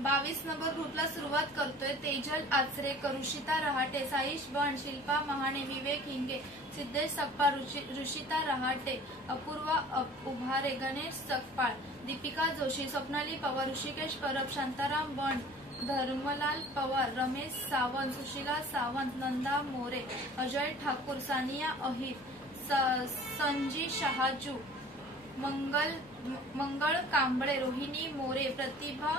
22 number ग्रुपला सुरुवात करतोय। तेजल आचरेकर, ऋषिता रहाटे, साईश बन, शिल्पा महाने, विवेक हिंगे, सिद्धेश सकपाळ, ऋषिता रहाटे, अपूर्वा उभारे, गणेश सकपाळ, दीपिका जोशी, स्वप्नाली पवार, ऋषिकेश परब, शांताराम बन, Dharmlal Pawar, Ramesh Sawant, Sushila Sawant, Nanda More, Ajay Thakur, Sania Ahir, Sanji Shahaju, Mangal Kamble, Rohini More, Pratibha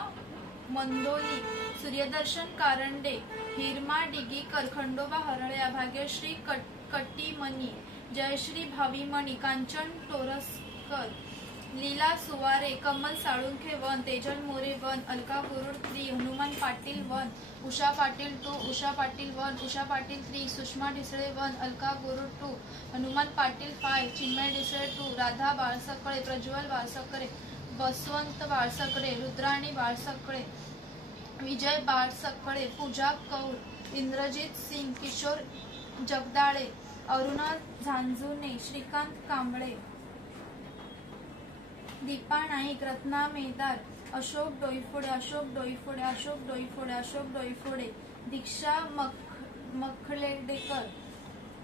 Mandoli, Suryadarshan Karande, Hirma Digikar, Khandoba Haralya, Bhagyashree Kattimani, Jayashree Bhavimani, Kanchan Toraskar, Leela Suvare, Kamal Salunkhe one, Tejal More one, Alka Gurud 3, Hanuman Patil one, Usha Patil 2, Usha Patil 1, Usha Patil 3, Sushma Disale 1, Alka Gurud 2, Hanuman Patil 5, Chinmay Disale 2, Radha Balaskale, Prajwal Balaskale, Basavant Balaskale, Rudrani Balaskale, Vijay Balaskale, Pooja Kaur, Indrajit Singh, Kishore Jagdale, Aruna झांजुने, Shrikant Kamble, Deepa Naik, Ratna मेदार, Ashok Doiphode, Ashok Doiphode, Ashok Doiphode, Ashok Doiphode, दीक्षा मखलेडेकर,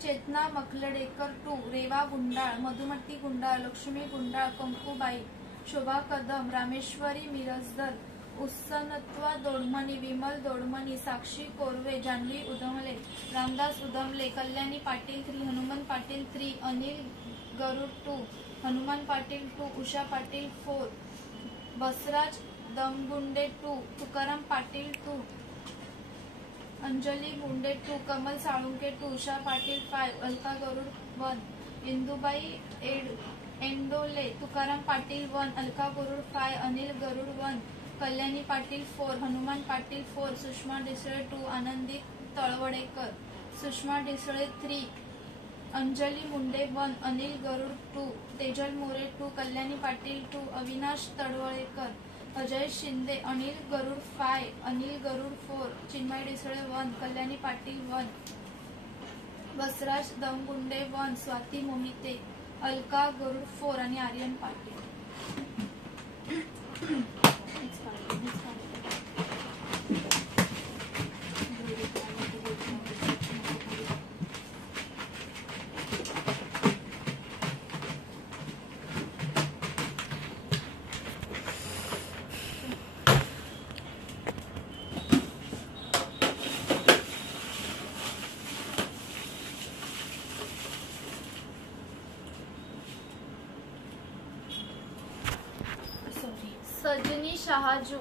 चेतना मखलेडेकर 2, रेवा गुंडाळ, मधुमती गुंडाळ, लक्ष्मी गुंडाळ, कंकुबाई, शोभा कदम, रामेश्वरी मिरजदर, उसनत्वा दोडमणी, विमल दोडमणी, साक्षी कोरवे, जान्हवी उदमले, रामदास उदमले, कल्याणी पाटील 3, हनुमान पाटील 3, अनिल गरुड 2, हनुमान पाटील 2, उषा पाटील 4, बसराज दमगुंडे 2, तुकाराम पाटील 2, अंजली गुंडे 2, कमल साळुंके 2, उषा पाटील 5, अलका गरुड 1, इंदुबाई एंडोले, तुकाराम पाटील 1, अलका गरुड 5, अनिल गरुड 1, कल्याणी पाटील 4, हनुमान पाटील 4, सुषमा डिसळे 2, आनंदी तळवडेकर, सुषमा डिसळे 3, अंजली मुंडे 1, अनिल गरुड 2, तेजल मोरे 2, कल्याणी पाटील 2, अविनाश तळवडेकर, अजय शिंदे, अनिल गरुड 5, अनिल गरुड 4, चिन्मय डिसळे 1, कल्याणी पाटील 1, बसराज दमगुंडे 1, स्वाती मोहिते, अलका गरुड 4 आणि आर्यन पाटील। सजनी शहाजू,